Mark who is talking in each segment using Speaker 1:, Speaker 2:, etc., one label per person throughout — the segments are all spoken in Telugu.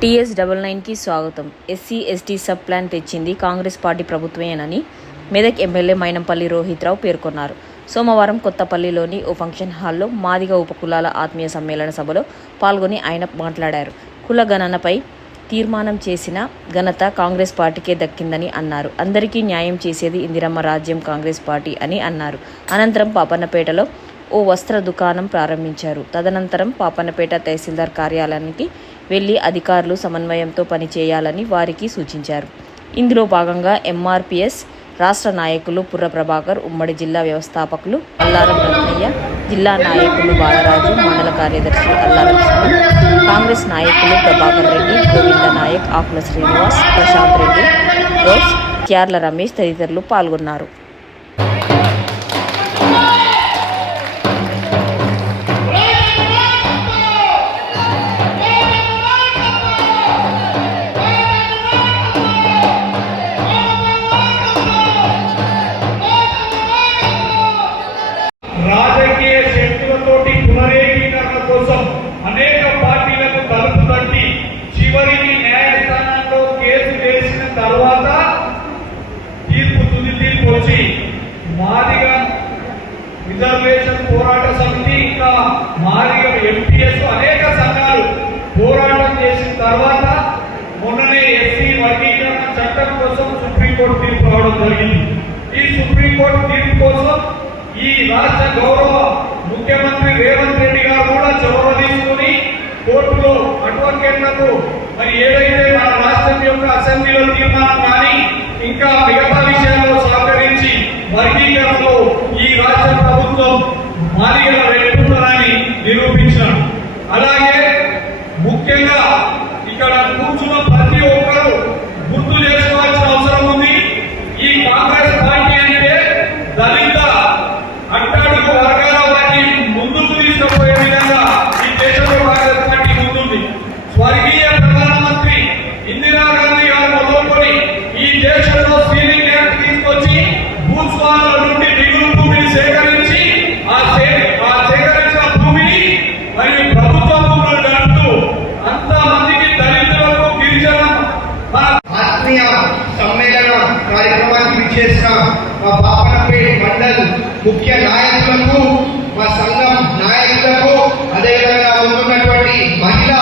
Speaker 1: టీఎస్ డబల్ నైన్కి స్వాగతం. ఎస్సీ ఎస్టీ సబ్ ప్లాన్ తెచ్చింది కాంగ్రెస్ పార్టీ ప్రభుత్వమేనని మెదక్ ఎమ్మెల్యే మైనంపల్లి రోహిత్రావు పేర్కొన్నారు. సోమవారం కొత్తపల్లిలోని ఓ ఫంక్షన్ హాల్లో మాదిగ ఉపకులాల ఆత్మీయ సమ్మేళన సభలో పాల్గొని ఆయన మాట్లాడారు. కుల గణనపై తీర్మానం చేసిన ఘనత కాంగ్రెస్ పార్టీకే దక్కిందని అన్నారు. అందరికీ న్యాయం చేసేది ఇందిరమ్మ రాజ్యం కాంగ్రెస్ పార్టీ అని అన్నారు. అనంతరం పాపన్నపేటలో ఓ వస్త్ర దుకాణం ప్రారంభించారు. తదనంతరం పాపన్నపేట తహసీల్దార్ కార్యాలయానికి వెళ్ళి అధికారులు సమన్వయంతో పనిచేయాలని వారికి సూచించారు. ఇందులో భాగంగా ఎంఆర్పిఎస్ రాష్ట్ర నాయకులు పుర్ర ప్రభాకర్ ఉమ్మడి జిల్లా వ్యవస్థాపకులు అల్లారం రత్నయ్య జిల్లా నాయకులు బాలరాజు మండల కార్యదర్శి అల్లారం సుమన్ కాంగ్రెస్ నాయకులు ప్రభాకర్ రెడ్డి గోవింద నాయక్ ఆకుల శ్రీనివాస్ ప్రశాంత్ రెడ్డి రోజ్ క్యార్ల రమేష్ తదితరులు పాల్గొన్నారు.
Speaker 2: పోరాట సమితి ఇంకా మాదిగా ఎంపీఎస్ అనేక సంఘాలు పోరాటం చేసిన తర్వాత మొన్ననే ఎస్సీ వర్గీకరణ చట్టం కోసం సుప్రీంకోర్టు తీర్పు రావడం జరిగింది. ఈ సుప్రీంకోర్టు తీర్పు కోసం ఈ రాష్ట్ర గౌరవ ముఖ్యమంత్రి రేవంత్ రెడ్డి గారు కూడా చొరవ తీసుకుని కోర్టులో అడ్వకేట్లకు మరి ఏదైతే మన రాష్ట్ర అలాగే ముఖ్యంగా ఇక్కడ కూర్చున్న
Speaker 3: చేసిన మా పాపనపేట మండల్ ముఖ్య నాయకులకు మా సంఘం నాయకులకు అదేవిధంగా ముందున్నటువంటి మహిళా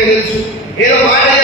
Speaker 3: get into. It'll